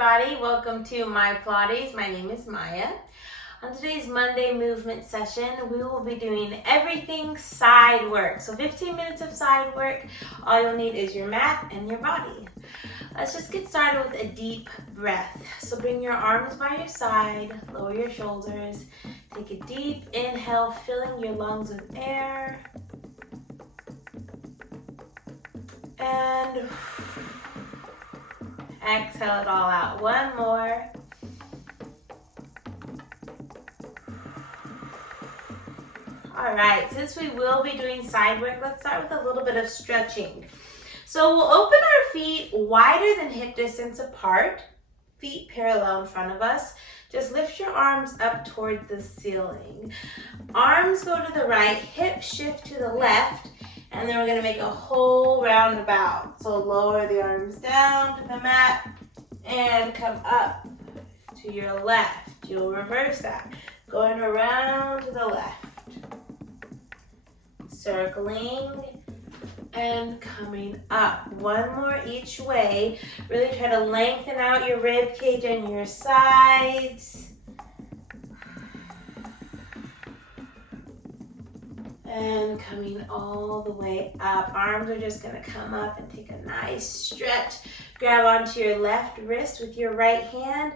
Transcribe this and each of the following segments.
everybody. Welcome to Mai Pilates. My name is Maya. On today's Monday movement session, we will be doing everything side work. So 15 minutes of side work. All you'll need is your mat and your body. Let's just get started with a deep breath. So bring your arms by your side, lower your shoulders. Take a deep inhale, filling your lungs with air. And exhale it all out. One more. All right, since we will be doing side work, let's start with a little bit of stretching. So we'll open our feet wider than hip distance apart, feet parallel in front of us. Just lift your arms up towards the ceiling. Arms go to the right, hips shift to the left, and then we're gonna make a whole roundabout. So lower the arms down to the mat and come up to your left. You'll reverse that. Going around to the left. Circling and coming up. One more each way. Really try to lengthen out your rib cage and your sides. And coming all the way up. Arms are just gonna come up and take a nice stretch. Grab onto your left wrist with your right hand.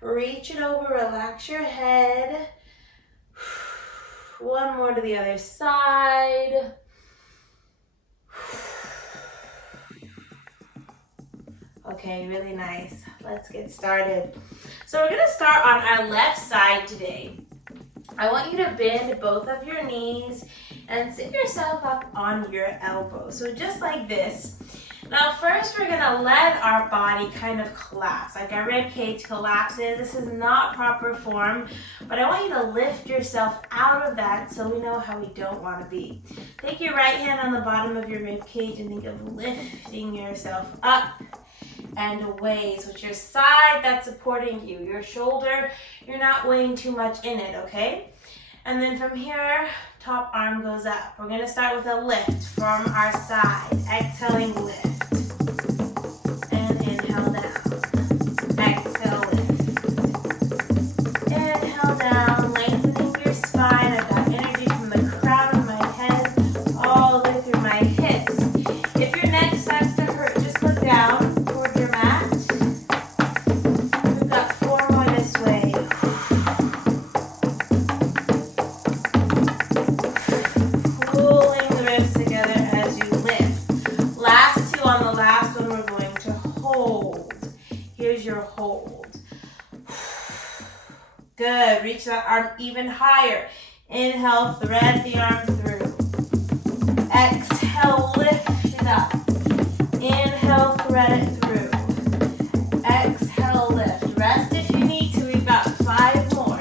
Reach it over, relax your head. One more to the other side. Okay, really nice. Let's get started. So we're gonna start on our left side today. I want you to bend both of your knees and sit yourself up on your elbows. So just like this. Now first we're gonna let our body kind of collapse, like our rib cage collapses. This is not proper form, but I want you to lift yourself out of that so we know how we don't wanna be. Take your right hand on the bottom of your rib cage and think of lifting yourself up and away. So it's your side that's supporting you. Your shoulder, you're not weighing too much in it, okay? And then from here, top arm goes up. We're gonna start with a lift from our side. Exhaling, lift. And inhale down. Exhale, lift. Inhale down, lengthening your spine. I've got energy from the crown of my head all the way through my hips. If your neck starts to hurt, just look down. Good, reach that arm even higher. Inhale, thread the arm through. Exhale, lift it up. Inhale, thread it through. Exhale, lift. Rest if you need to, we've got 5 more.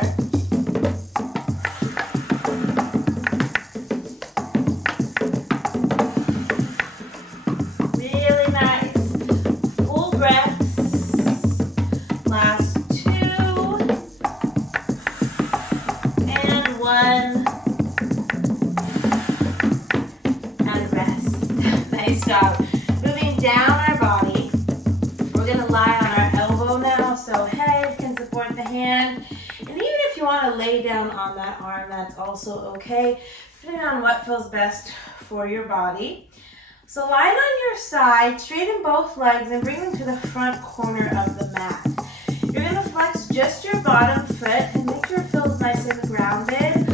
Really nice. Full breaths. Last 2. One. And rest. Nice job. Moving down our body. We're going to lie on our elbow now, so head can support the hand. And even if you want to lay down on that arm, that's also okay, depending on what feels best for your body. So lie on your side, straighten both legs, and bring them to the front corner of the mat. You're going to flex just your bottom foot and make sure it feels nice and grounded.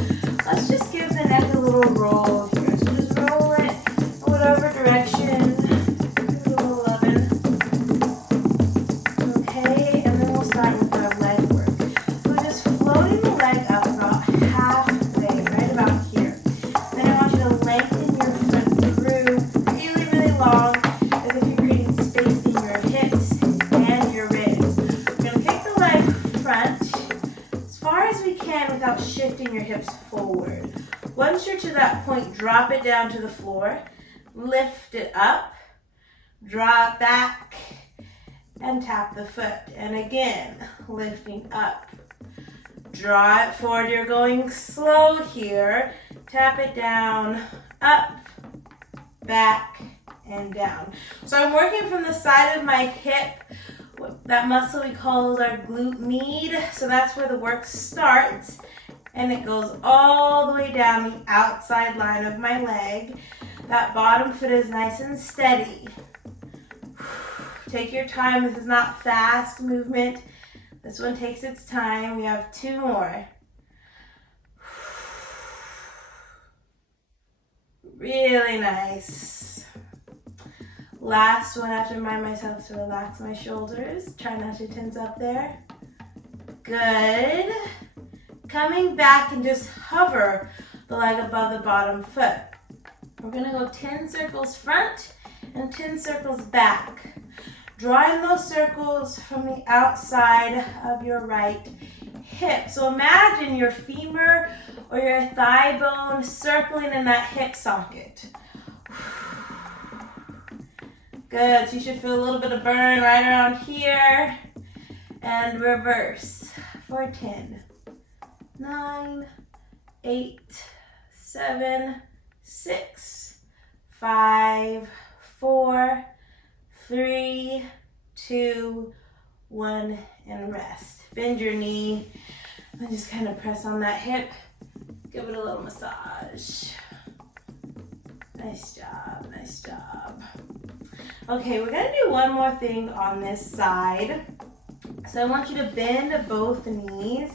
Let's just give the neck a little roll here. So just roll it in whatever direction. Do a little 11. Okay, and then we'll start with our leg work. So just floating the leg up about halfway, right about here. Then I want you to lengthen your foot through really, really long, as if you're creating space in your hips and your ribs. We're going to take the leg front as far as we can without shifting your hips forward. Once you're to that point, drop it down to the floor, lift it up, draw it back, and tap the foot. And again, lifting up, draw it forward. You're going slow here. Tap it down, up, back, and down. So I'm working from the side of my hip That muscle we call our glute med. So that's where the work starts. And it goes all the way down the outside line of my leg. That bottom foot is nice and steady. Take your time. This is not fast movement. This one takes its time. We have 2 more. Really nice. Last one, I have to remind myself to relax my shoulders. Try not to tense up there. Good. Coming back and just hover the leg above the bottom foot. We're gonna go 10 circles front and 10 circles back. Drawing those circles from the outside of your right hip. So imagine your femur or your thigh bone circling in that hip socket. Good, so you should feel a little bit of burn right around here. And reverse for 10. 9, 8, 7, 6, 5, 4, 3, 2, 1, and rest. Bend your knee and just kind of press on that hip. Give it a little massage. Nice job, nice job. Okay, we're gonna do one more thing on this side. So I want you to bend both knees,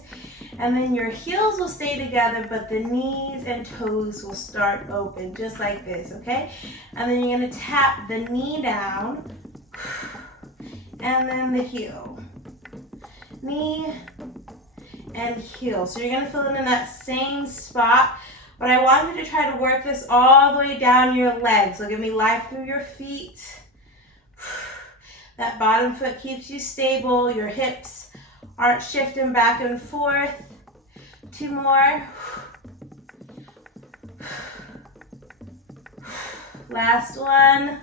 and then your heels will stay together, but the knees and toes will start open, just like this, okay? And then you're gonna tap the knee down, and then the heel. Knee and heel. So you're gonna fill it in that same spot, but I want you to try to work this all the way down your legs. So give me life through your feet. That bottom foot keeps you stable. Your hips aren't shifting back and forth. 2 more. Last one.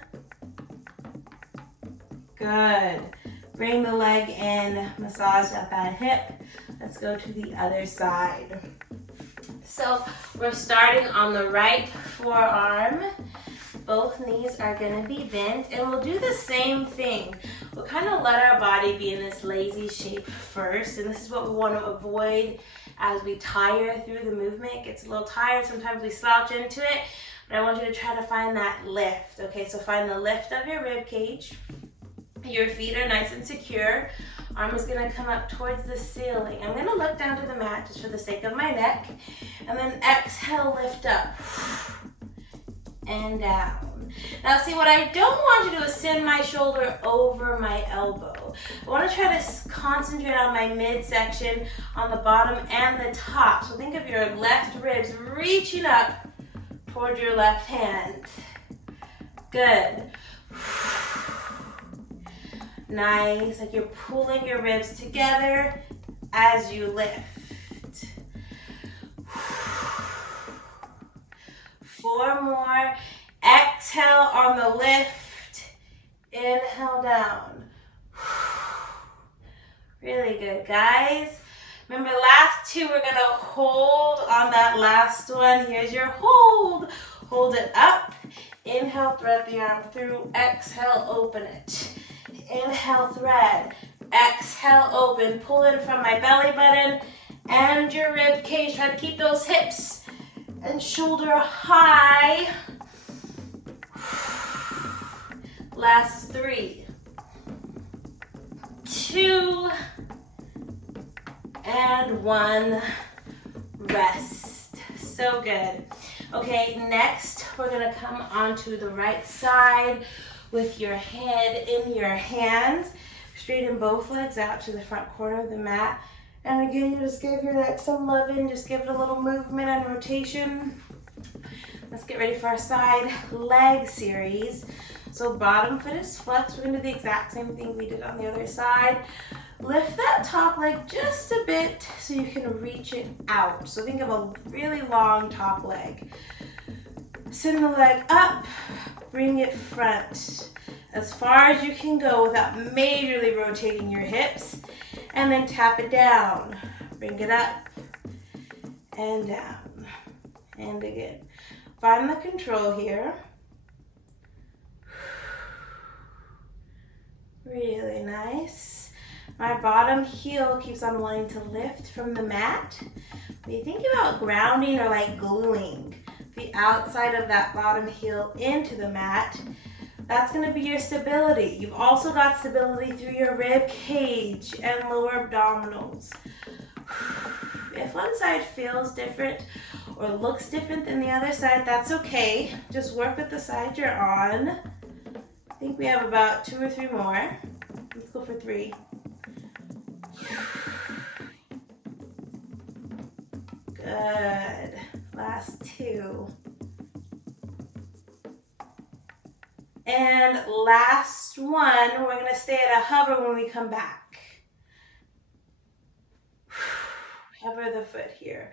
Good. Bring the leg in, massage at that hip. Let's go to the other side. So we're starting on the right forearm. Both knees are gonna be bent, and we'll do the same thing. We'll kind of let our body be in this lazy shape first, and this is what we want to avoid as we tire through the movement. It gets a little tired, sometimes we slouch into it, but I want you to try to find that lift. Okay, so find the lift of your rib cage. Your feet are nice and secure. Arm is gonna come up towards the ceiling. I'm gonna look down to the mat just for the sake of my neck, and then exhale, lift up. And down. Now see, what I don't want you to do is send my shoulder over my elbow. I want to try to concentrate on my midsection, on the bottom and the top. So think of your left ribs reaching up toward your left hand. Good. Nice, like you're pulling your ribs together as you lift. 4 more. Exhale on the lift. Inhale down. Really good, guys. Remember, last 2, we're gonna hold on that last one. Here's your hold. Hold it up. Inhale, thread the arm through. Exhale, open it. Inhale, thread. Exhale, open. Pull in from my belly button and your rib cage. Try to keep those hips and shoulder high. Last 3, 2, and 1. Rest. So good. Okay, next we're gonna come onto the right side with your head in your hands. Straighten both legs out to the front corner of the mat. And again, you just give your neck some loving. Just give it a little movement and rotation. Let's get ready for our side leg series. So bottom foot is flexed. We're gonna do the exact same thing we did on the other side. Lift that top leg just a bit so you can reach it out. So think of a really long top leg. Send the leg up, bring it front as far as you can go without majorly rotating your hips. And then tap it down. Bring it up and down. And again. Find the control here. Really nice. My bottom heel keeps on wanting to lift from the mat. When you think about grounding or like gluing the outside of that bottom heel into the mat, that's going to be your stability. You've also got stability through your rib cage and lower abdominals. If one side feels different or looks different than the other side, that's okay. Just work with the side you're on. I think we have about 2 or 3 more. Let's go for 3. Good. Last 2. And last one, we're going to stay at a hover when we come back. Hover the foot here.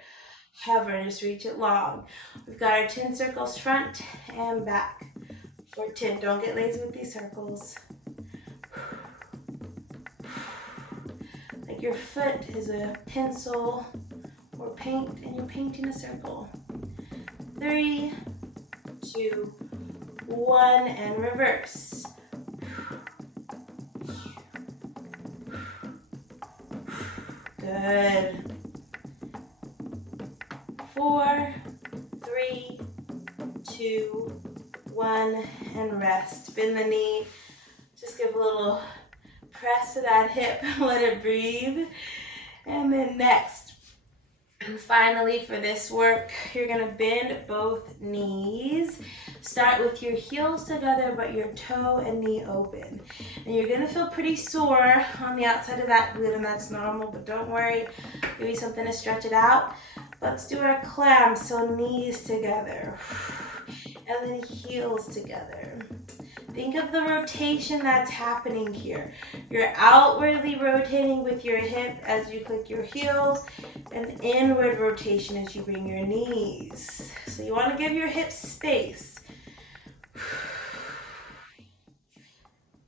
Hover, just reach it long. We've got our 10 circles front and back. For 10, don't get lazy with these circles. Like your foot is a pencil or paint and you're painting a circle. 3, 2, 1, and reverse. Good. 4, 3, 2, 1, and rest. Bend the knee. Just give a little press to that hip. Let it breathe. And then next, and finally for this work, you're going to bend both knees. Start with your heels together, but your toe and knee open. And you're going to feel pretty sore on the outside of that glute, and that's normal, but don't worry. Give you something to stretch it out. Let's do our clam, so knees together. And then heels together. Think of the rotation that's happening here. You're outwardly rotating with your hip as you click your heels, and inward rotation as you bring your knees. So you want to give your hips space.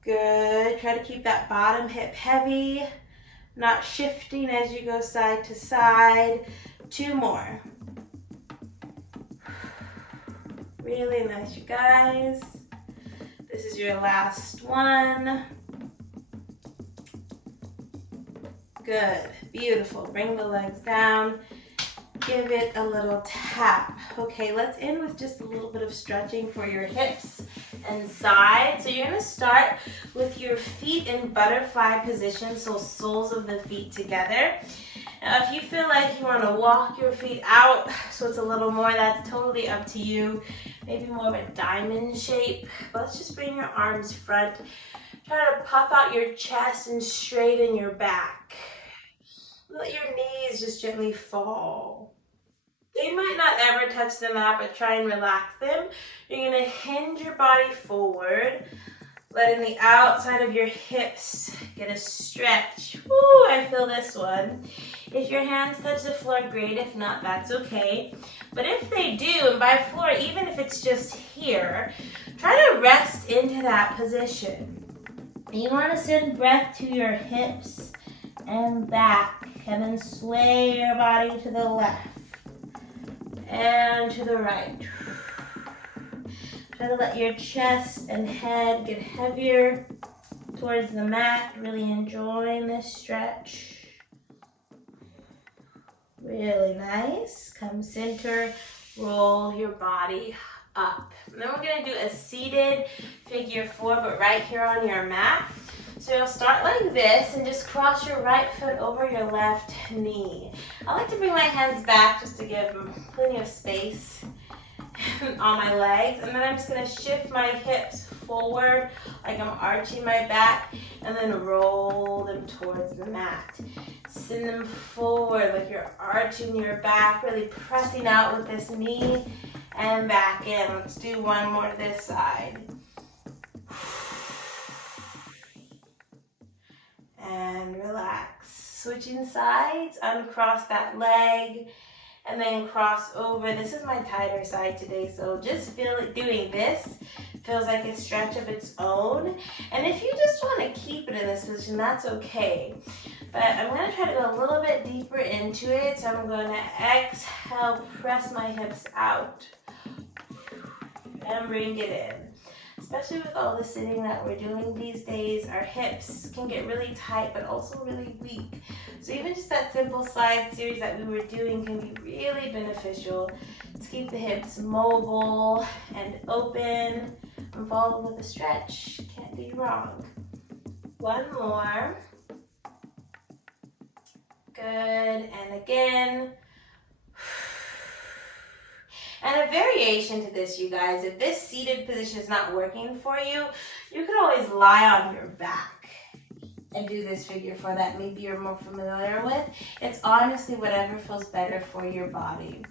Good. Try to keep that bottom hip heavy, not shifting as you go side to side. 2 more. Really nice, you guys. This is your last one. Good, beautiful. Bring the legs down. Give it a little tap. Okay, let's end with just a little bit of stretching for your hips and sides. So you're gonna start with your feet in butterfly position, so soles of the feet together. Now, if you feel like you wanna walk your feet out, so it's a little more, that's totally up to you. Maybe more of a diamond shape. But let's just bring your arms front. Try to puff out your chest and straighten your back. Let your knees just gently fall. They might not ever touch the mat, but try and relax them. You're gonna hinge your body forward, letting the outside of your hips get a stretch. Woo, I feel this one. If your hands touch the floor, great. If not, that's okay. But if they do, and by floor, even if it's just here, try to rest into that position. You want to send breath to your hips and back, and then sway your body to the left and to the right. Try to let your chest and head get heavier towards the mat. Really enjoying this stretch. Really nice. Come center, roll your body up. And then we're going to do a seated figure 4, but right here on your mat. So you'll start like this and just cross your right foot over your left knee. I like to bring my hands back just to give them plenty of space on my legs. And then I'm just going to shift my hips forward like I'm arching my back, and then roll them towards the mat. Send them forward like you're arching your back, really pressing out with this knee and back in. Let's do one more to this side. And relax. Switching sides, uncross that leg, and then cross over. This is my tighter side today, so just feel it doing this. Feels like a stretch of its own. And if you just want to keep it in this position, that's okay. But I'm going to try to go a little bit deeper into it. So I'm going to exhale, press my hips out, and bring it in. especially with all the sitting that we're doing these days, our hips can get really tight but also really weak. So even just that simple side series that we were doing can be really beneficial to keep the hips mobile and open, and follow with a stretch. Can't do wrong. One more. Good, and again. And a variation to this, you guys, if this seated position is not working for you, you can always lie on your back and do this figure four that maybe you're more familiar with. It's honestly whatever feels better for your body.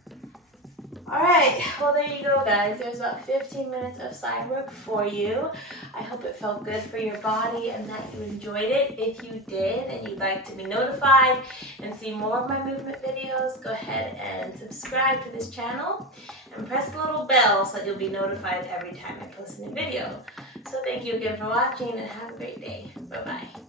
All right, well, there you go, guys. There's about 15 minutes of side work for you. I hope it felt good for your body and that you enjoyed it. If you did and you'd like to be notified and see more of my movement videos, go ahead and subscribe to this channel and press the little bell so that you'll be notified every time I post a new video. So thank you again for watching and have a great day. Bye-bye.